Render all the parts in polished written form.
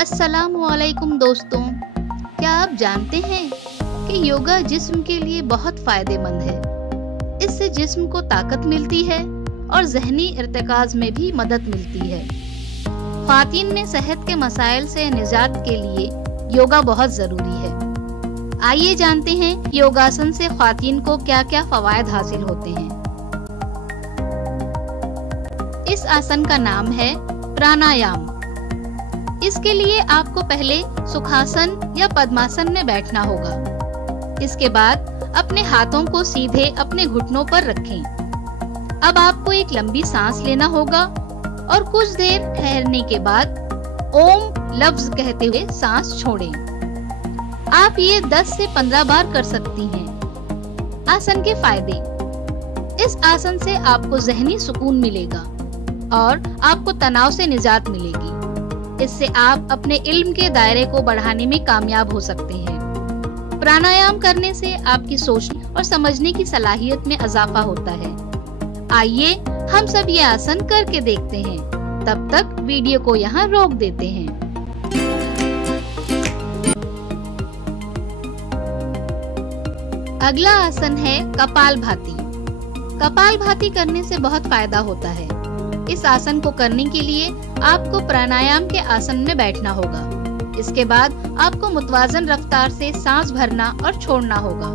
अस्सलामुअलैकुम दोस्तों, क्या आप जानते हैं कि योगा जिस्म के लिए बहुत फायदेमंद है। इससे जिस्म को ताकत मिलती है और ज़हनी इर्तिकाज़ में भी मदद मिलती है। ख्वातीन में सेहत के मसाइल से निजात के लिए योगा बहुत ज़रूरी है। आइए जानते हैं योगासन से ख्वातीन को क्या क्या फ़वायद हासिल होते हैं। इस आसन का नाम है प्राणायाम। इसके लिए आपको पहले सुखासन या पद्मासन में बैठना होगा। इसके बाद अपने हाथों को सीधे अपने घुटनों पर रखें। अब आपको एक लंबी सांस लेना होगा और कुछ देर ठहरने के बाद ओम लफ्ज कहते हुए सांस छोड़ें। आप ये 10 से 15 बार कर सकती हैं। आसन के फायदे। इस आसन से आपको ज़हनी सुकून मिलेगा और आपको तनाव से निजात मिलेगी। इससे आप अपने इल्म के दायरे को बढ़ाने में कामयाब हो सकते हैं। प्राणायाम करने से आपकी सोचने और समझने की सलाहियत में इजाफा होता है। आइए हम सब ये आसन करके देखते हैं। तब तक वीडियो को यहाँ रोक देते हैं। अगला आसन है कपालभाति। कपालभाति करने से बहुत फायदा होता है। इस आसन को करने के लिए आपको प्राणायाम के आसन में बैठना होगा। इसके बाद आपको मुतवाजन रफ्तार से सांस भरना और छोड़ना होगा।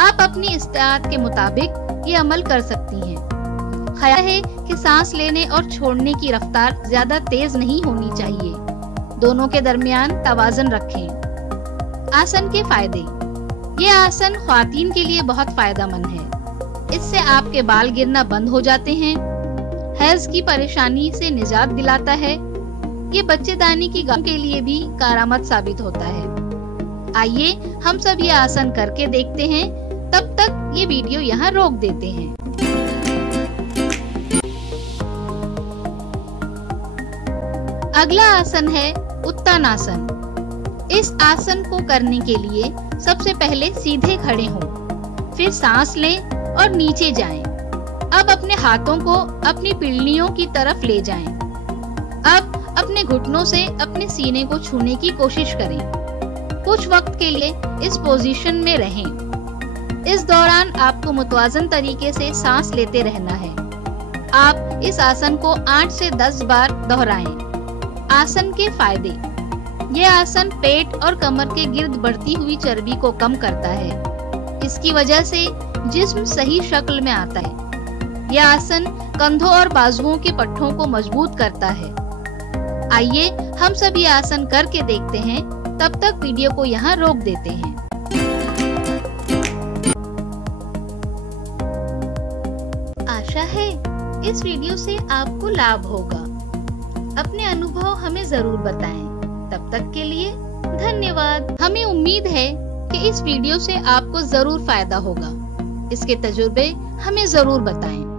आप अपनी इस्तात के मुताबिक ये अमल कर सकती हैं। ख्याल है कि सांस लेने और छोड़ने की रफ्तार ज्यादा तेज नहीं होनी चाहिए। दोनों के दरमियान तवाज़ुन रखें। आसन के फायदे। ये आसन ख्वातीन के लिए बहुत फायदेमंद है। इससे आपके बाल गिरना बंद हो जाते हैं। हैज की परेशानी से निजात दिलाता है। ये बच्चेदानी की गम के लिए भी कारआमद साबित होता है। आइए हम सब ये आसन करके देखते हैं। तब तक ये वीडियो यहाँ रोक देते हैं। अगला आसन है उत्तानासन। इस आसन को करने के लिए सबसे पहले सीधे खड़े हों, फिर सांस लें और नीचे जाएं। अब अपने हाथों को अपनी पिल्लियों की तरफ ले जाएं। अब अपने घुटनों से अपने सीने को छूने की कोशिश करें। कुछ वक्त के लिए इस पोजीशन में रहें। इस दौरान आपको मुतवाज़न तरीके से सांस लेते रहना है। आप इस आसन को 8 से 10 बार दोहराएं। आसन के फायदे। ये आसन पेट और कमर के गिर्द बढ़ती हुई चर्बी को कम करता है। इसकी वजह से जिस्म सही शक्ल में आता है। यह आसन कंधों और बाजुओं के पट्टों को मजबूत करता है। आइए हम सब ये आसन करके देखते हैं। तब तक वीडियो को यहाँ रोक देते हैं। आशा है इस वीडियो से आपको लाभ होगा। अपने अनुभव हमें जरूर बताएं। तब तक के लिए धन्यवाद। हमें उम्मीद है कि इस वीडियो से आपको जरूर फायदा होगा। इसके तजुर्बे हमें जरूर बताएं।